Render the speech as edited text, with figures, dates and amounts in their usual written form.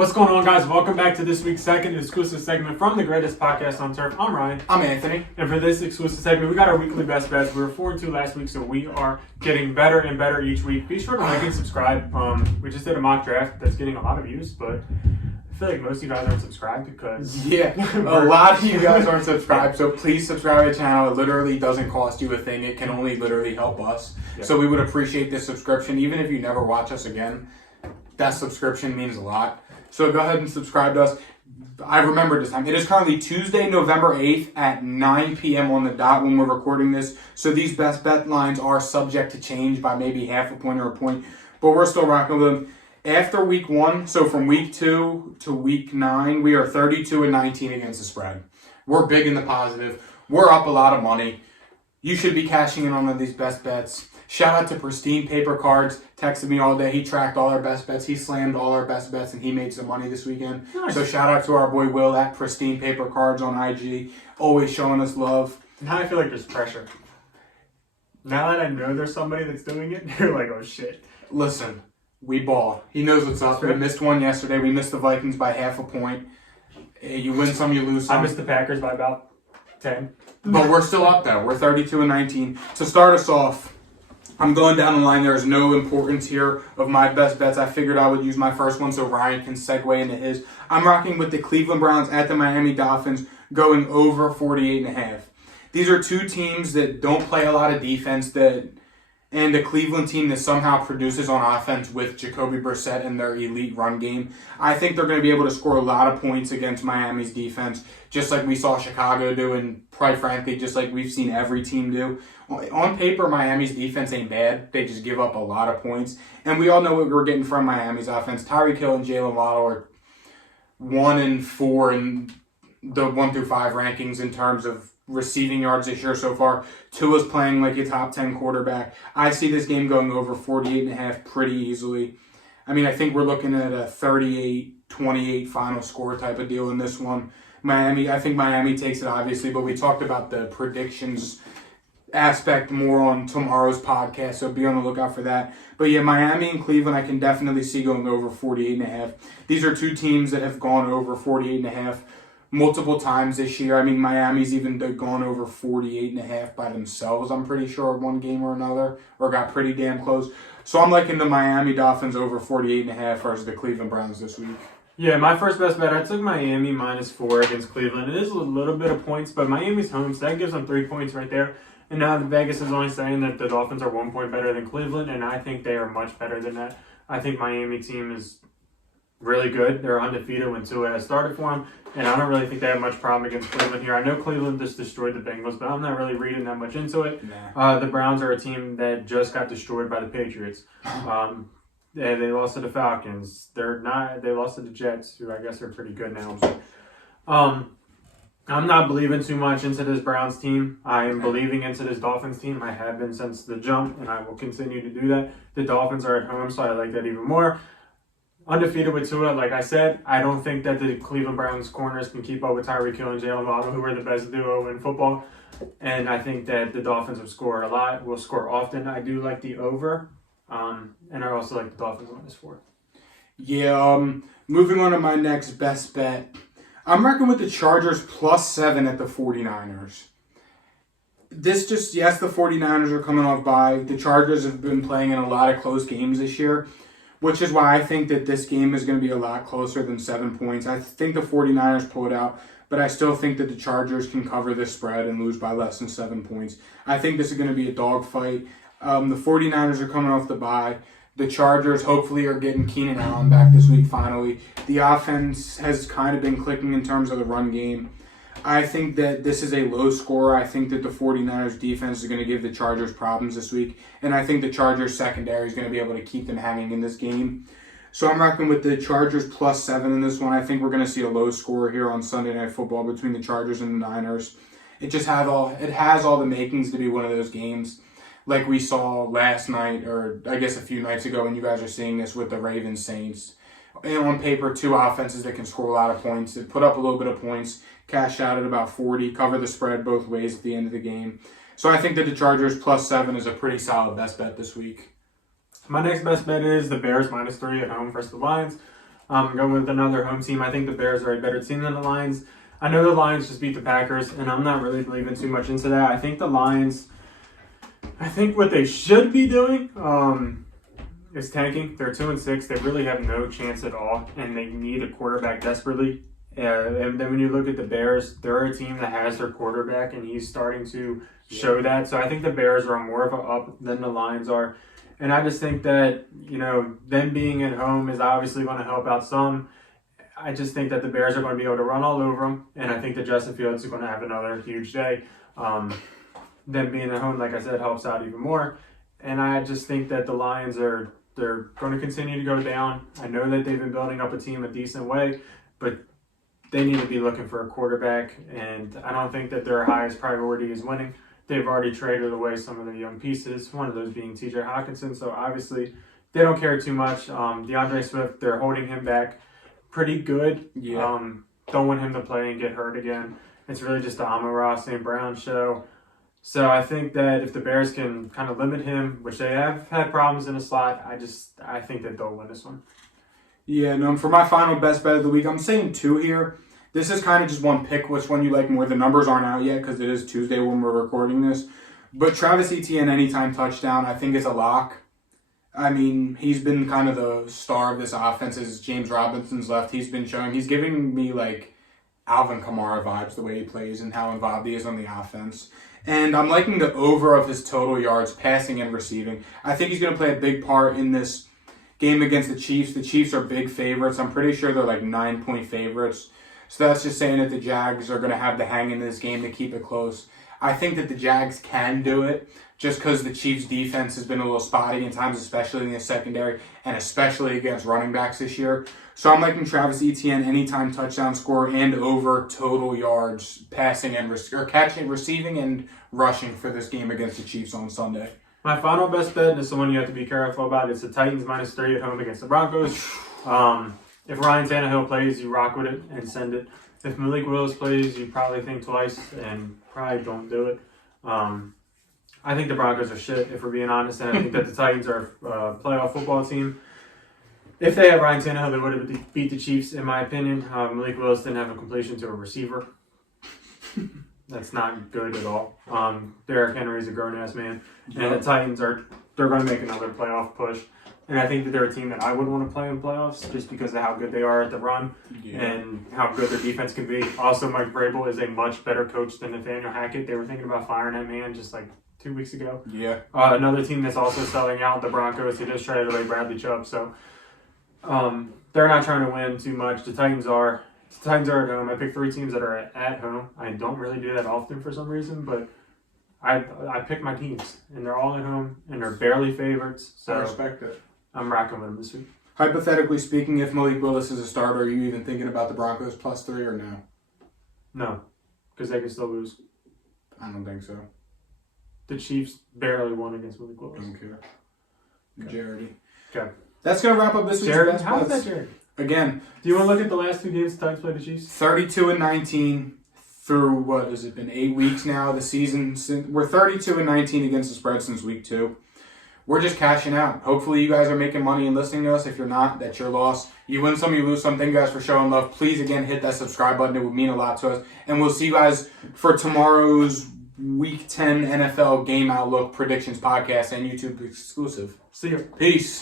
What's going on, guys? Welcome back to this week's second exclusive segment from the greatest podcast on turf. I'm Ryan. I'm Anthony. And for this exclusive segment, we got our weekly best bets. We were 4-2 last week, so we are getting better and better each week. Be sure to like and subscribe. We just did a mock draft that's getting a lot of views, but I feel like most of you guys aren't subscribed because... Yeah, a lot of you guys aren't subscribed, so please subscribe to the channel. It literally doesn't cost you a thing. It can only literally help us. Yep. So we would appreciate this subscription. Even if you never watch us again, that subscription means a lot. So go ahead and subscribe to us. I remember this time. It is currently Tuesday, November 8th at 9 p.m. on the dot when we're recording this. So these best bet lines are subject to change by maybe half a point or a point. But we're still rocking with them. After week 1, so from week 2 to week 9, we are 32-19 against the spread. We're big in the positive. We're up a lot of money. You should be cashing in on one of these best bets. Shout out to Pristine Paper Cards. Texted me all day. He tracked all our best bets. He slammed all our best bets, and he made some money this weekend. Nice. So shout out to our boy Will at Pristine Paper Cards on IG. Always showing us love. Now I feel like there's pressure. Now that I know there's somebody that's doing it, you're like, oh shit. Listen, we ball. He knows what's up. We missed one yesterday. We missed the Vikings by half a point. You win some, you lose some. I missed the Packers by about 10. But we're still up there. We're 32-19. To start us off, I'm going down the line. There is no importance here of my best bets. I figured I would use my first one so Ryan can segue into his. I'm rocking with the Cleveland Browns at the Miami Dolphins, going over 48.5. These are two teams that don't play a lot of defense, and the Cleveland team that somehow produces on offense with Jacoby Brissett and their elite run game. I think they're going to be able to score a lot of points against Miami's defense, just like we saw Chicago do, and quite frankly, just like we've seen every team do. On paper, Miami's defense ain't bad. They just give up a lot of points. And we all know what we're getting from Miami's offense. Tyreek Hill and Jalen Waddle are 1 and 4 in the 1 through 5 rankings in terms of receiving yards this year so far. Tua's playing like a top 10 quarterback. I see this game going over 48.5 pretty easily. I mean, I think we're looking at a 38-28 final score type of deal in this one. I think Miami takes it, obviously, but we talked about the predictions aspect more on tomorrow's podcast, so be on the lookout for that. But yeah, Miami and Cleveland, I can definitely see going over 48.5. These are two teams that have gone over 48.5 multiple times this year. I mean, Miami's even gone over 48.5 by themselves, I'm pretty sure, one game or another, or got pretty damn close. So I'm liking the Miami Dolphins over 48.5 versus the Cleveland Browns this week. Yeah, my first best bet, I took Miami -4 against Cleveland. It is a little bit of points, but Miami's home, so that gives them 3 points right there. And now Vegas is only saying that the Dolphins are 1 point better than Cleveland, and I think they are much better than that. I think Miami team is really good. They're undefeated when Tua has started for them, and I don't really think they have much problem against Cleveland here. I know Cleveland just destroyed the Bengals, but I'm not really reading that much into it. Nah. The Browns are a team that just got destroyed by the Patriots. They lost to the Falcons. They lost to the Jets, who I guess are pretty good now. So, I'm not believing too much into this Browns team. I am believing into this Dolphins team. I have been since the jump, and I will continue to do that. The Dolphins are at home, so I like that even more. Undefeated with Tua, like I said, I don't think that the Cleveland Browns corners can keep up with Tyreek Hill and Jalen Waddle, who are the best duo in football. And I think that the Dolphins will score a lot, will score often. I do like the over, and I also like the Dolphins -4. Yeah, moving on to my next best bet. I'm rocking with the Chargers +7 at the 49ers. Yes, the 49ers are coming off bye. The Chargers have been playing in a lot of close games this year, which is why I think that this game is going to be a lot closer than 7 points. I think the 49ers pull it out, but I still think that the Chargers can cover this spread and lose by less than 7 points. I think this is going to be a dogfight. The 49ers are coming off the bye. The Chargers hopefully are getting Keenan Allen back this week finally. The offense has kind of been clicking in terms of the run game. I think that this is a low score. I think that the 49ers defense is going to give the Chargers problems this week. And I think the Chargers secondary is going to be able to keep them hanging in this game. So I'm rocking with the Chargers +7 in this one. I think we're going to see a low score here on Sunday Night Football between the Chargers and the Niners. It has all the makings to be one of those games like we saw last night, or I guess a few nights ago, and you guys are seeing this with the Ravens Saints. And on paper, two offenses that can score a lot of points, that put up a little bit of points, cash out at about 40, cover the spread both ways at the end of the game. So I think that the Chargers +7 is a pretty solid best bet this week. My next best bet is the Bears -3 at home versus the Lions. Go with another home team. I think the Bears are a better team than the Lions. I know the Lions just beat the Packers, and I'm not really believing too much into that. I think the Lions, what they should be doing is tanking. They're 2-6. They really have no chance at all, and they need a quarterback desperately. And then when you look at the Bears, they're a team that has their quarterback, and he's starting to show that. So I think the Bears are more of an up than the Lions are. And I just think that, them being at home is obviously going to help out some. I just think that the Bears are going to be able to run all over them, and I think that Justin Fields is going to have another huge day. Them being at home, like I said, helps out even more. And I just think that the Lions they're going to continue to go down. I know that they've been building up a team a decent way, but they need to be looking for a quarterback, and I don't think that their highest priority is winning. They've already traded away some of their young pieces, one of those being TJ Hawkinson, so obviously they don't care too much. DeAndre Swift, they're holding him back pretty good. Yeah. Don't want him to play and get hurt again. It's really just the Amon-Ra St. Brown show. So I think that if the Bears can kind of limit him, which they have had problems in the slot, I think that they'll win this one. Yeah, no, for my final best bet of the week, I'm saying 2 here. This is kind of just one pick, which one you like more. The numbers aren't out yet because it is Tuesday when we're recording this. But Travis Etienne anytime touchdown, I think is a lock. I mean, he's been kind of the star of this offense as James Robinson's left. He's been showing, he's giving me like Alvin Kamara vibes the way he plays and how involved he is on the offense. And I'm liking the over of his total yards, passing and receiving. I think he's going to play a big part in this game against the Chiefs. The Chiefs are big favorites. I'm pretty sure they're like 9-point favorites. So that's just saying that the Jags are going to have the hang in this game to keep it close. I think that the Jags can do it just because the Chiefs' defense has been a little spotty in times, especially in the secondary and especially against running backs this year. So I'm liking Travis Etienne anytime touchdown score and over total yards passing and receiving and rushing for this game against the Chiefs on Sunday. My final best bet is the one you have to be careful about. It's the Titans -3 at home against the Broncos. If Ryan Tannehill plays, you rock with it and send it. If Malik Willis plays, you probably think twice and probably don't do it. I think the Broncos are shit, if we're being honest, and I think that the Titans are a playoff football team. If they had Ryan Tannehill, they would have beat the Chiefs, in my opinion. Malik Willis didn't have a completion to a receiver. That's not good at all. Derrick Henry's a grown-ass man. And the Titans they're going to make another playoff push. And I think that they're a team that I would want to play in playoffs just because of how good they are at the run and how good their defense can be. Also, Mike Vrabel is a much better coach than Nathaniel Hackett. They were thinking about firing that man just like 2 weeks ago. Yeah. Another team that's also selling out, the Broncos. They just traded away Bradley Chubb. So they're not trying to win too much. The Titans are. The Titans are at home. I picked 3 teams that are at home. I don't really do that often for some reason, but I pick my teams, and they're all at home, and they're barely favorites. So I respect it. I'm rocking with them this week. Hypothetically speaking, if Malik Willis is a starter, are you even thinking about the Broncos +3 or no? No, because they can still lose. I don't think so. The Chiefs barely won against Malik I Willis. don't care. Jaredy. Okay. That's going to wrap up this week's Jared, best how's bets. that, Jared? Again, Do you want to look at the last 2 games the Titans played the Chiefs? 32-19 through, what has it been, 8 weeks now? The season, we're 32-19 against the spread since week 2. We're just cashing out. Hopefully you guys are making money and listening to us. If you're not, that's your loss. You win some, you lose some. Thank you guys for showing love. Please, again, hit that subscribe button. It would mean a lot to us. And we'll see you guys for tomorrow's Week 10 NFL Game Outlook Predictions podcast and YouTube exclusive. See you. Peace.